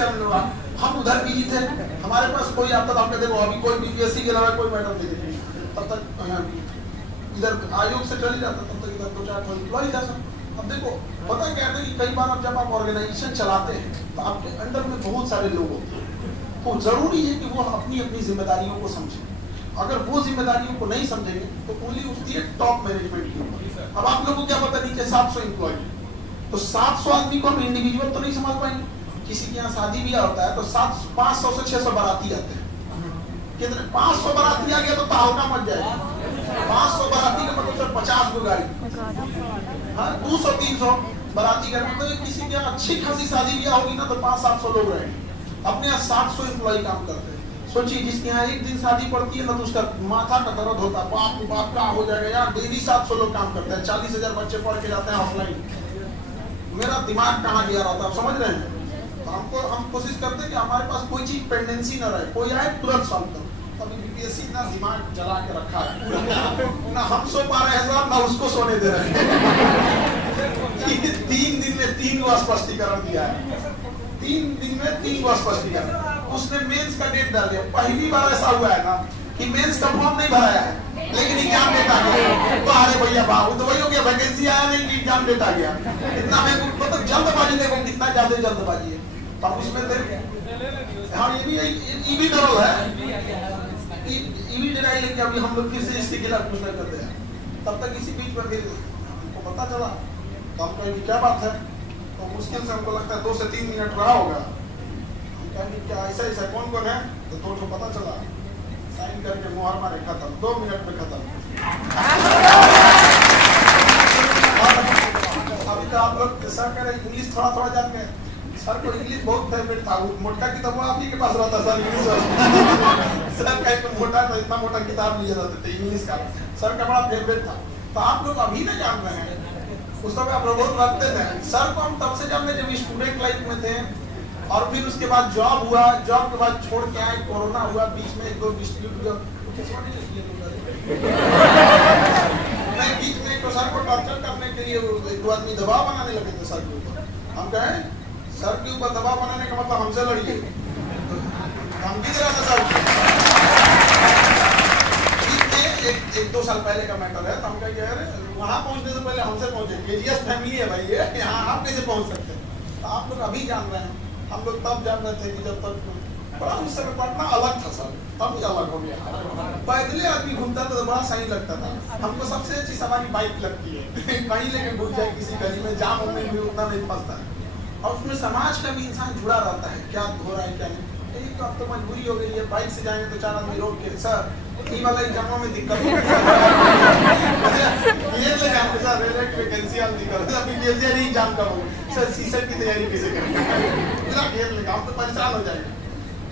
से हम उधर बिजी थे, हमारे पास कोई आता था, देखो अभी कोई बीपीएससी के अलावा कोई मैटर नहीं देखे, तब तक इधर आयोग से चल ही जाता, तब तक इधर 2-4 एम्प्लॉय था सब। अब देखो पता क्या है कि कई बार जब आप ऑर्गेनाइजेशन चलाते हैं तो आपके अंडर में बहुत सारे लोग होते हैं, तो जरूरी है कि वो अपनी अपनी जिम्मेदारियों को समझें। अगर वो जिम्मेदारियों को नहीं समझेंगे तो उंगली उठती है टॉप मैनेजमेंट की ऊपर। अब आप लोगों को क्या पता, नीचे 700 एम्प्लॉय, तो 700 आदमी को हम इंडिविजुअल तो नहीं संभाल पाएंगे। किसी के यहाँ शादी ब्याह होता है तो 500 से 600 बाराती आते हैं, कितने 500 बाराती आ गया तो तहलका मच जाएगा। 500 बाराती का मतलब सर 50 को गाड़ी, हाँ 200-300 बाराती का मतलब किसी के यहाँ अच्छी खासी शादी ब्याह होगी ना तो 500-700 लोग रहेंगे। अपने यहाँ 700 एम्प्लॉय काम करते हैं। सोचिए जिसके यहाँ एक दिन शादी पड़ती है ना तो उसका माथा का दर्द होता है, बाप रे बाप क्या हो जाएगा यार, डेली 700 लोग काम करते हैं, 40,000 बच्चे पढ़ के जाते हैं ऑफलाइन, मेरा दिमाग कहाँ गया रहता है, आप समझ रहे हैं। तो हम कोशिश करते हैं कि हमारे पास कोई चीज पेंडेंसी न रहे, कोई आए तुरंत सॉल्व करो। अभी बीपीएससी ना दिमाग जला के रखा है ना, हम सो पा रहे हैं साहब ना उसको सोने दे रहे हैं। 3 दिन में 3 को स्पष्टीकरण दिया है, 3 दिन में 3 को स्पष्टीकरण। उसने मेंस का डेट डाल दिया। पहली बार ऐसा हुआ है ना कि मेंस का फॉर्म नहीं भराया है लेकिन एग्जाम डेट आ गया, तो अरे भैया बाबू तो वही हो गया, वैकेंसी आया नहीं कि एग्जाम डेट आ गया। इतना मतलब जल्दबाजी, देखो कितना ज्यादा जल्दबाजी है। तब उसमें हाँ ये भी डरल है, ईवी डिनाई लेके अभी हम लोग फिर से इसके खिलाफ कुछ नहीं करते हैं। तब तक इसी बीच में फिर हमको पता चला तो हम कहेंगे क्या बात है, तो मुश्किल से हमको लगता है 2 से 3 मिनट रहा होगा, हम कहेंगे क्या ऐसा ऐसा कौन कौन है, तो 2 को पता चला, साइन करके मोहर मारे, खत्म, 2 मिनट में खत्म। अभी तो आप लोग सर कह रहे इंग्लिश थोड़ा थोड़ा जानते हैं, सर को इंग्लिश बहुत फेवरेट था, मोटा किताब वो आप ही के पास रहता सर इंग्लिश सर का एक मोटा था, इतना मोटा किताब लिया जाता था इंग्लिश का, सर का बड़ा फेवरेट था। तो आप लोग अभी ना जान रहे हैं, उस समय आप लोग बहुत रखते थे। सर को हम तब से जानते जब स्टूडेंट लाइफ में थे, और फिर उसके बाद जॉब हुआ, जॉब के बाद छोड़ के आए, कोरोना हुआ, बीच में 1-2 डिस्ट्रीब्यूट हुआ, नहीं बीच में तो सर को टॉर्चर करने के लिए 1-2 आदमी दबाव बनाने लगे थे सर के ऊपर। हम कहें सर के ऊपर दबाव बनाने का मतलब हमसे लड़िए, हम भी जरा सर 1-2 साल पहले का मैटर है। तो हम कह रहे वहाँ पहुँचने से पहले हमसे पहुँचे, केजीएस फैमिली है भाई ये, यहाँ आप कैसे पहुँच सकते हैं। तो आप लोग अभी जान रहे हैं, हम लोग तब जान रहे थे कि जब तक बड़ा उस समय पढ़ना अलग था सर, तब भी अलग हो गया। पैदले आदमी घूमता था तो बड़ा सही लगता था। हमको सबसे अच्छी सवारी बाइक लगती है, कहीं लेके घूम जाए किसी गली में, जाम में भी उतना नहीं फंसता है, और उसमें समाज का भी इंसान जुड़ा रहता है, क्या हो रहा है क्या नहीं। एक तो अब तो मजबूरी हो गई है, बाइक से जाएंगे तो 4 आदमी रोक के सर ये वाला एग्जामों में दिक्कत हो ये ले जाओ सर, रेलवे वैकेंसी आप निकल अभी ये नहीं एग्जाम कब होगा सर, सीसेट की तैयारी कैसे करेंगे, पूरा घेर लेगा, हम तो परेशान हो जाएंगे।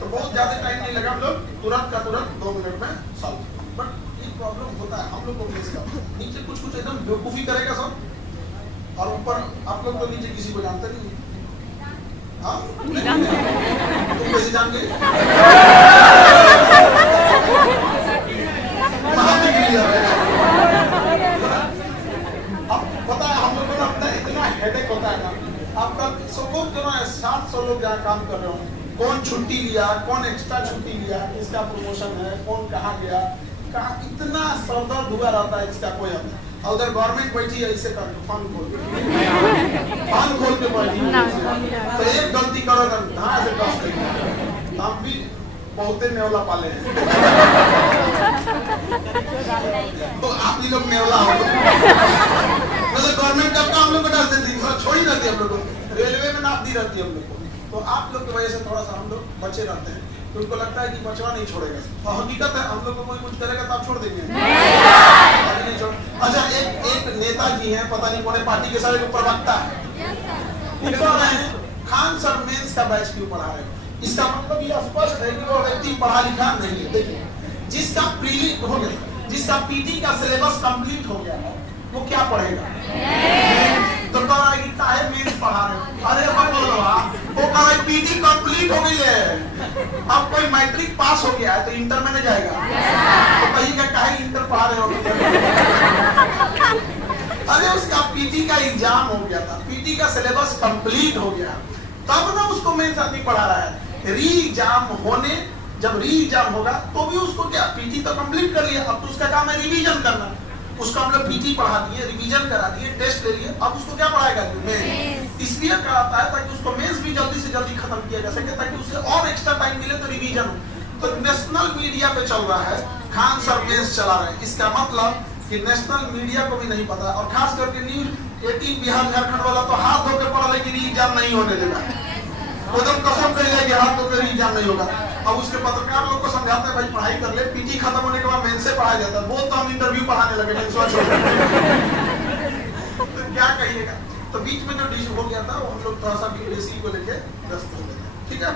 तो बहुत ज्यादा टाइम नहीं लगा, हम लोग तुरंत का तुरंत 2 मिनट में सॉल्व। बट एक प्रॉब्लम होता है, हम लोग को फेस करते हैं, नीचे कुछ कुछ एकदम बेवकूफी करेगा सब, और ऊपर आप लोग तो नीचे किसी को जानते नहीं, हाँ तुम कैसे जान गए, अब पता है हम लोगों को अपना इतना हेडेक होता है ना, आपका 700 लोग जहाँ काम कर रहे हो, कौन छुट्टी लिया, कौन एक्स्ट्रा छुट्टी लिया, किसका प्रमोशन है, कौन कहाँ गया, कहाँ इतना सरदर्द हुआ रहता है इसका कोई हमें। और उधर गवर्नमेंट बैठी है ऐसे करके फंड खोल के बैठी, तो एक गलती करो ना ढाई से 10 देंगे। हम भी बहुते नेवला पाले हैं तो आप ही लोग नेवला हो, मतलब गवर्नमेंट जब का हम लोग को डाल देती है, छोड़ी रहती है हम लोग को, रेलवे में नाप दी रहती है हम लोग को। तो आप लोग की वजह से थोड़ा सा हम लोग बचे रहते हैं, तो उनको लगता है कि बचवा नहीं छोड़ेगा, और हकीकत है हम लोग को कोई कुछ करेगा तो आप छोड़ देंगे नहीं छोड़। अच्छा एक नेताजी हैं, पता नहीं कौन पार्टी के सारे प्रवक्ता है, खान सर मेंस का बैच क्यों पढ़ा रहे हैं, इसका मतलब ये स्पष्ट है कि वो व्यक्ति पढ़ा लिखा नहीं है। देखिए जिसका प्रीली हो गया, जिसका पीटी का सिलेबस कंप्लीट हो गया है, वो क्या पढ़ेगा, तो कह रहा है कि काहे मेंस पढ़ा रहे, अरे बकलवा वो कह रहा है पीटी कंप्लीट हो गई है, अब कोई मैट्रिक पास हो गया है तो इंटर में नहीं जाएगा, तो कहीं काहे इंटर पढ़ा रहे हो, अरे उसका पीटी का एग्जाम हो गया था, पीटी का सिलेबस कंप्लीट हो गया, तब ना उसको मेंस आदमी पढ़ा रहा है। री एग्जाम होने, जब री एग्जाम होगा तो भी उसको क्या, पीटी तो कंप्लीट कर लिया, अब तो उसका काम है रिवीजन करना। उसको हम लोग पीटी पढ़ा दिए, रिवीजन करा दिए, टेस्ट ले लिए, अब उसको क्या पढ़ाएगा, मेंस। इसलिए कराता है ताकि उसको मेंस भी जल्दी से जल्दी खत्म किया जा सके, ताकि उसे और एक्स्ट्रा टाइम मिले तो रिवीजन हो। तो नेशनल मीडिया पे चल रहा है, खान सर मेंस चला रहे हैं, इसका मतलब कि नेशनल मीडिया को भी नहीं पता, और खास करके न्यूज 18 बिहार झारखंड वाला तो हाथ धो के पढ़ ले कि एग्जाम नहीं होने देगा, वो तो कसम कर ले कि हाथ धो के एग्जाम नहीं होगा। अब उसके पत्रकार लोग को समझाते हैं भाई पढ़ाई कर ले, पीटी खत्म होने के बाद मेंस से पढ़ाया जाता है, वो तो हम इंटरव्यू पढ़ाने लगे तो क्या कहिएगा। तो बीच में जो डिश हो गया था वो हम लोग थोड़ा सा बीपीएससी को लेके व्यस्त हो गए, ठीक है।